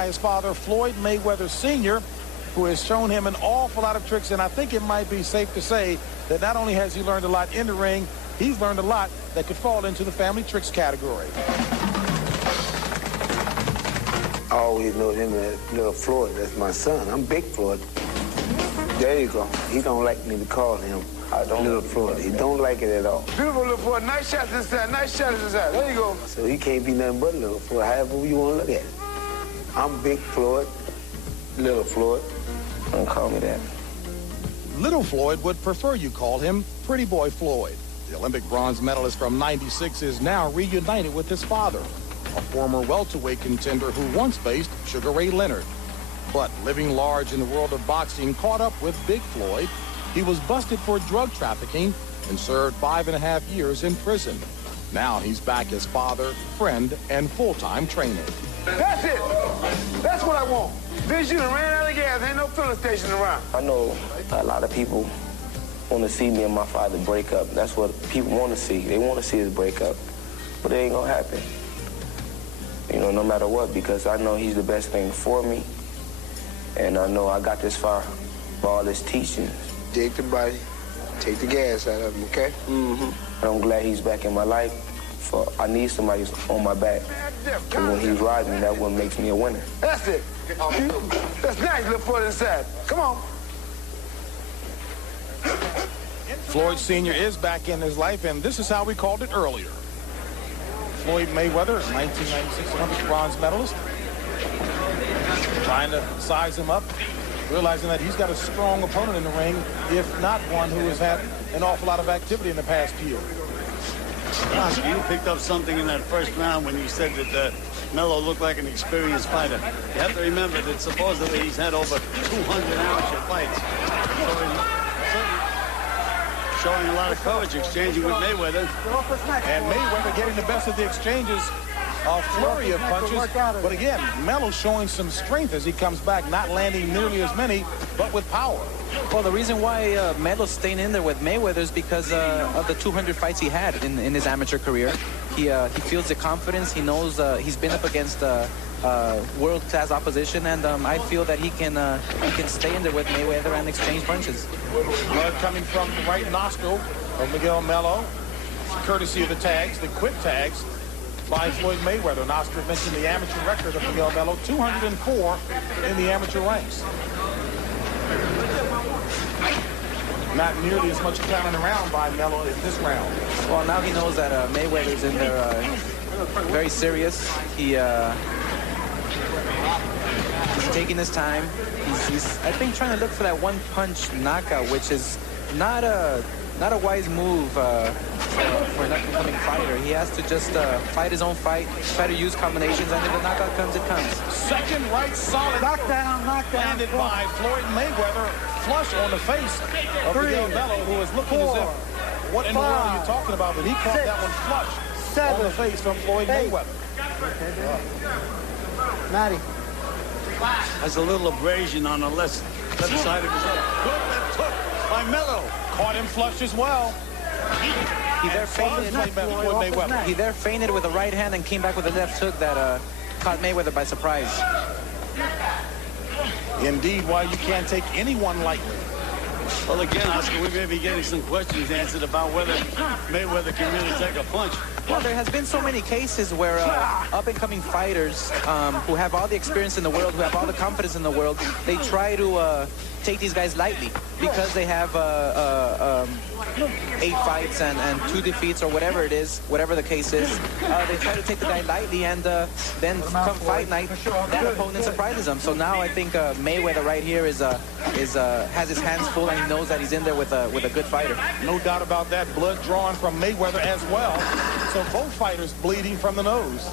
by his father, Floyd Mayweather Sr., who has shown him an awful lot of tricks, and I think it might be safe to say that not only has he learned a lot in the ring, he's learned a lot that could fall into the family tricks category. I always know him as Little Floyd. That's my son. I'm Big Floyd. There you go. He don't like me to call him Little Floyd. He don't like it at all. Beautiful, Little Floyd. Nice shots inside. Nice shots inside. There you go. So he can't be nothing but Little Floyd, however you want to look at it. I'm Big Floyd, Little Floyd. Don't call me that. Little Floyd would prefer you call him Pretty Boy Floyd. The Olympic bronze medalist from '96 is now reunited with his father, a former welterweight contender who once faced Sugar Ray Leonard. But living large in the world of boxing caught up with Big Floyd. He was busted for drug trafficking and served 5.5 years in prison. Now he's back as father, friend, and full-time trainer. That's it. That's what I want. Vince, you done ran out of gas. Ain't no filling station around. I know a lot of people want to see me and my father break up. That's what people want to see. They want to see us break up. But it ain't going to happen. You know, no matter what, because I know he's the best thing for me. And I know I got this far by all his teachings. Dig the body, take the gas out of him, okay? Mm-hmm. I'm glad he's back in my life. I need somebody who's on my back. Because when he's riding me, that's what makes me a winner. That's it. That's nice, Little Floyd inside. Come on. Floyd Sr. is back in his life, and this is how we called it earlier. Floyd Mayweather, 1996 Olympic bronze medalist, trying to size him up, realizing that he's got a strong opponent in the ring, if not one who has had an awful lot of activity in the past year. You picked up something in that first round when you said that Melo looked like an experienced fighter. You have to remember that supposedly he's had over 200 amateur fights. So he's certainly showing a lot of courage, exchanging with Mayweather. And Mayweather getting the best of the exchanges, a flurry of punches. But again, Melo showing some strength as he comes back, not landing nearly as many, but with power. Well, the reason why Melo's staying in there with Mayweather is because of the 200 fights he had in his amateur career. He feels the confidence. He knows he's been up against world-class opposition, and I feel that he can stay in there with Mayweather and exchange punches. Blood coming from the right nostril of Miguel Melo, courtesy of the tags, the quick tags by Floyd Mayweather. Nostra mentioned the amateur record of Miguel Melo, 204 in the amateur ranks. Not nearly as much counting around by Melo in this round. Well, now he knows that Mayweather's in there very serious. He's taking his time. He's I think, trying to look for that one-punch knockout, which is not a wise move for an up-and-coming fighter. He has to just fight his own fight, try to use combinations, and if the knockout comes, it comes. Second right solid. Knockdown. Landed by Floyd Mayweather, flush on the face of Miguel Melo, who was looking as if, what in the world are you talking about? But he caught that one flush on the face from Floyd Mayweather. Matty. Has a little abrasion on the left side of his head. Good left hook by Melo. Caught him flush as well. He there feinted with the right hand and came back with a left hook that caught Mayweather by surprise. Indeed, why you can't take anyone lightly. Well, again, Oscar, we may be getting some questions answered about whether Mayweather can really take a punch. Well, there has been so many cases where up-and-coming fighters who have all the experience in the world, who have all the confidence in the world, they try to take these guys lightly because they have 8 fights and 2 defeats or whatever it is, whatever the case is. They try to take the guy lightly, and then come fight night, that opponent surprises them. So now I think Mayweather right here has his hands full, and he knows that he's in there with a good fighter. No doubt about that. Blood drawn from Mayweather as well. So both fighters bleeding from the nose.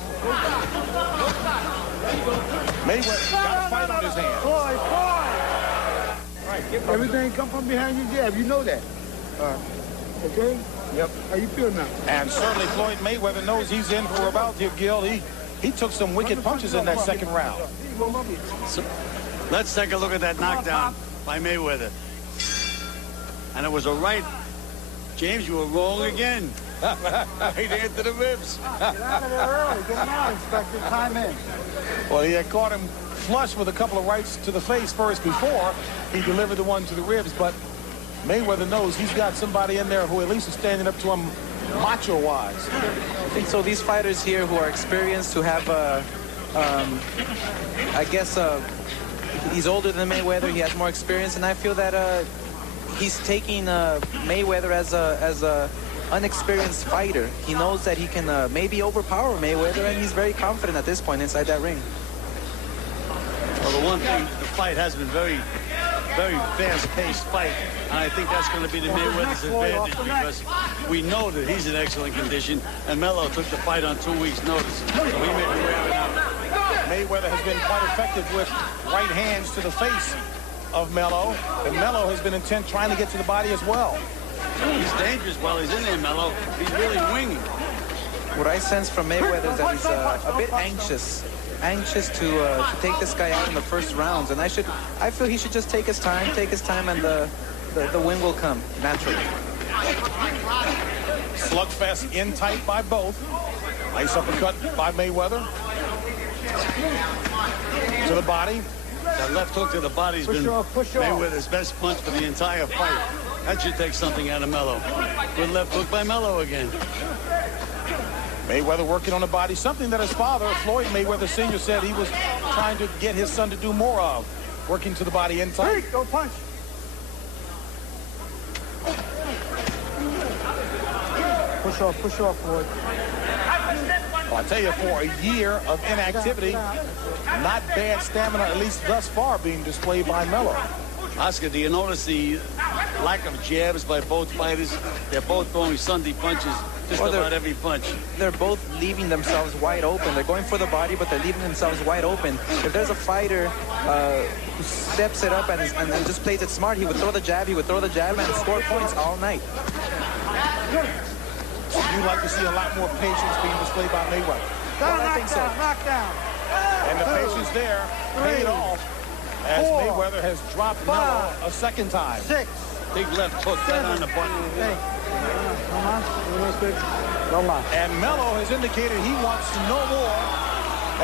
Mayweather got a fight on his hands. Everything come from behind your jab. You know that. Okay? Yep. How you feel now? And certainly Floyd Mayweather knows he's in for a bout here, Gil. He took some wicked punches in that second round. So, let's take a look at that knockdown by Mayweather. And it was a right. James, you were wrong again. Right into the ribs. Get out of there early. Get him out, Inspector. Time in. Well, he had caught him flush with a couple of rights to the face first before he delivered the one to the ribs, but Mayweather knows he's got somebody in there who at least is standing up to him macho-wise. I think so. These fighters here who are experienced, who have, I guess, he's older than Mayweather. He has more experience, and I feel that he's taking Mayweather as a unexperienced fighter. He knows that he can maybe overpower Mayweather, and he's very confident at this point inside that ring. Well, the one thing, the fight has been very fast-paced fight, and I think that's going to be to Mayweather's advantage because we know that he's in excellent condition, and Melo took the fight on 2 weeks' notice, so he may be wearing out. Mayweather has been quite effective with right hands to the face of Melo, and Melo has been intent trying to get to the body as well. He's dangerous while he's in there, Melo. He's really winging. What I sense from Mayweather is that he's a bit anxious to take this guy out in the first rounds, and I feel he should just take his time, and the win will come naturally. Slugfest in tight by both. Nice uppercut by Mayweather. To the body. That left hook to the body's been Mayweather's best punch for the entire fight. That should take something out of Melo. Good left hook by Melo again. Mayweather working on the body, something that his father, Floyd Mayweather Sr., said he was trying to get his son to do more of. Working to the body in tight. Go punch. Push off, Floyd. Well, I tell you, for a year of inactivity, not bad stamina, at least thus far, being displayed by Melo. Oscar, do you notice the lack of jabs by both fighters? They're both throwing Sunday punches, just about every punch. They're both leaving themselves wide open. They're going for the body, but they're leaving themselves wide open. If there's a fighter who steps it up and just plays it smart, he would throw the jab, and score points all night. You'd like to see a lot more patience being displayed by Mayweather. I think so. Knockdown. And the patience there paid off as Mayweather has dropped Melo a second time. 6. Big left hook right on the button. And Melo has indicated he wants to know more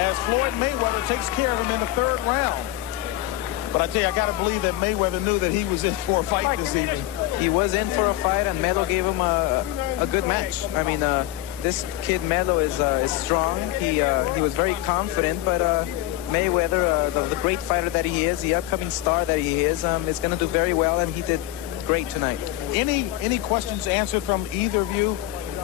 as Floyd Mayweather takes care of him in the third round. But I tell you, I got to believe that Mayweather knew that he was in for a fight this evening. He was in for a fight, and Melo gave him a good match. I mean, this kid Melo is strong. He was very confident, but Mayweather, the great fighter that he is, the upcoming star that he is going to do very well, and he did great tonight. Any questions answered from either of you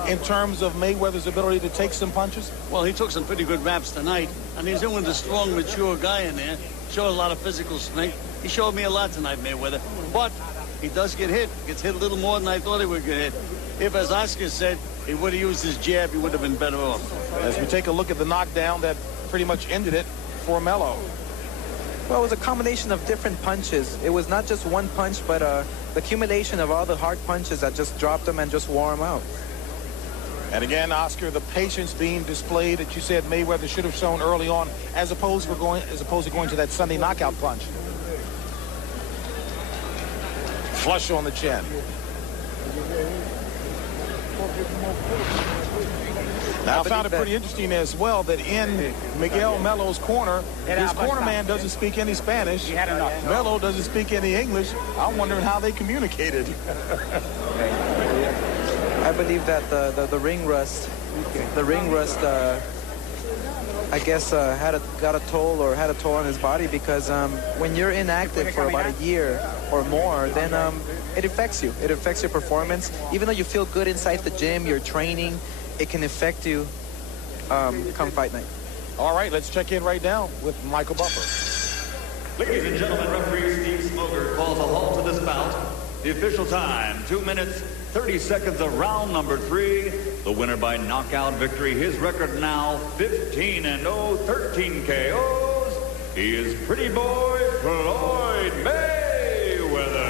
in terms of Mayweather's ability to take some punches? Well, he took some pretty good raps tonight, and he's in with a strong, mature guy in there. Showed a lot of physical strength. He showed me a lot tonight, Mayweather. But he does get hit. Gets hit a little more than I thought he would get hit. If, as Oscar said, he would have used his jab, he would have been better off. As we take a look at the knockdown that pretty much ended it for Melo. Well, it was a combination of different punches. It was not just one punch, but the accumulation of all the hard punches that just dropped him and just wore him out. And again, Oscar, the patience being displayed that you said Mayweather should have shown early on, as opposed to going to that Sunday knockout punch. Flush on the chin. Now, I found it pretty interesting as well that in Miguel Melo's corner, his corner man doesn't speak any Spanish. Melo doesn't speak any English. I'm wondering how they communicated. I believe that the ring rust, I guess got a toll on his body, because when you're inactive for about a year or more, then it affects you. It affects your performance. Even though you feel good inside the gym, you're training, it can affect you come fight night. All right, let's check in right now with Michael Buffer. Ladies and gentlemen, referee Steve Smoker calls a halt to this bout. The official time, 2 minutes, 30 seconds of round number 3. The winner by knockout victory. His record now 15-0, 13 KOs. He is Pretty Boy Floyd Mayweather.